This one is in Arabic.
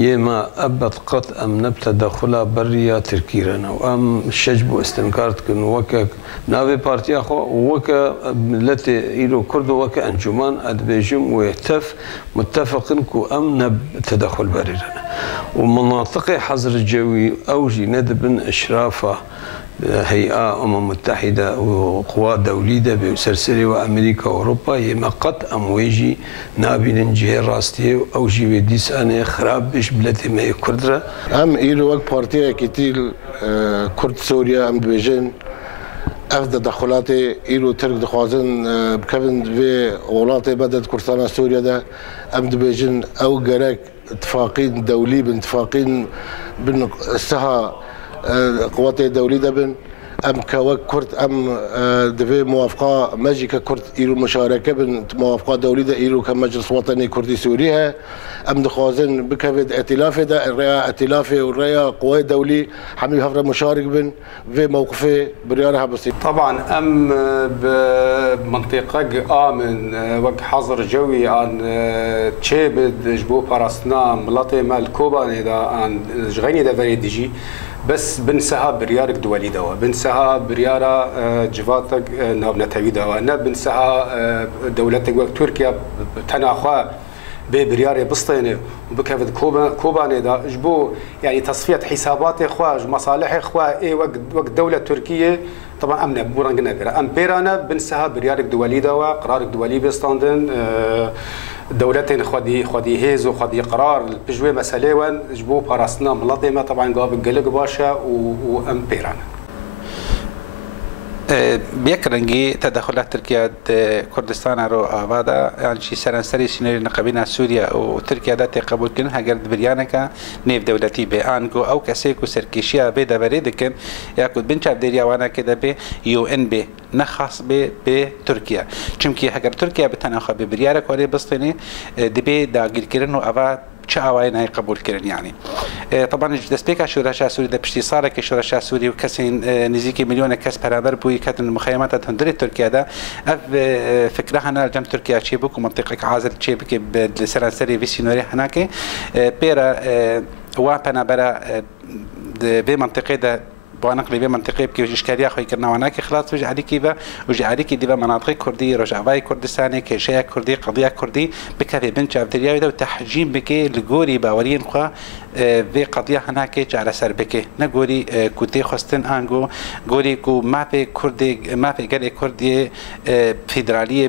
يما أبد قط أم نبت دخلا بريا تركيرنا وأم شجبو استنكارت كن وكا نابي بارتي أخو وكا التي إلو كردو وكا أنجمان أدبيجم ويهتف متفق كو أم نب تدخل بريرنا ومناطق حظر الجوي أوجي ندب إشرافه هيئة متحدة وقوات دولية بسلسلة وأمريكا وأوروبا يما قد أمويجي نابين جهة راستي أو جي ديس أنا خراب بش بلتي ما يكردرا أم إيرو وقت بارتيا كتير كرد سوريا أم بيجن أفضل تدخلاتي إيرو ترك دخوازن بكفن في أولاتي بدأت كردستان سوريا ده أم بيجن أو جراك اتفاقين دولي باتفاقين بين السها قوات الدولية دبن أم كوك كرد أم دفي موافقة ماجيكا كرد إيرو مشاركة بين موافقة دولية إيرو كمجلس وطني كردي سوريا أم دخوازن بكفد ائتلاف ده الرئة ائتلافي والرئة قوات دولي حمي هفرة مشارك بين في موقفه بريارها بسيط. طبعا أم بمنطقة من وقت حظر جوي عن تشيبد جبو باراستنا ملاطي مال كوبا إذا عن جغيني ده فريدجي بس بنسها بريارك دولي دوا بنسها بريارة جفاتك ناب نتوي دوا ناب بنسها دولتك وقت تركيا تناخوا ببريارة بسطينة وبكفد كوبا ندا جبو يعني تصفية حسابات إخوة مصالح إخوة إيه وقت دولة تركية طبعا أمنا بورانجنا بيرا أم بيرانا بنسها بريارك دولي دوا قرارك دولي بستاندن دولتين خدي هيز وخدي قرار بجوي مسألة وان جبو باراستنا ملاطمة طبعا قاب قلق باشا وأم بيرانا بيكرنجي تدخلات تركيا كردستان رو آبادا يعني شي سرانسري سيناريو نقبينا سوريا وتركيا ذات قبول كنها قرد بريانكا نيف دولتي بانجو او كسيكو سركيشيا بيدا بريدكن ياكد بنشاف ديريا وانا كده بي يو ان بي نخص بتركيا چمكي هكر تركيا بتناخ ببريارك ولي بسطيني دبي دا قيل كرنو افا شعوين هاي قبول كرن يعني طبعا دستبيك شورشا سوري ده بشتي صارك شورشا سوري وكسين نزيكي مليون كاس برابر بوي كانت المخيمات تندري تركيا ده اف فكرها انا جنب تركيا تشيبك ومنطقه عازل تشيبك بالسرانسري في سينوري هناك بيرا وابنا برا بمنطقه ده بوانقلي بمنطقه بكي اشكاليه خوي كنا هناك خلاص وجه عليك كيفا وجه عليك ديبا مناطق كردي رجعواي كردستاني كشيا كردي قضيه كردي بكافي بنت عبدالياوي ده وتحجيم بكي الجوري باورين خو في قضيه هناك على سر بكي نقولي كوتي خستن انجو قولي كو ما في كردي ما في قال كردي فيدراليه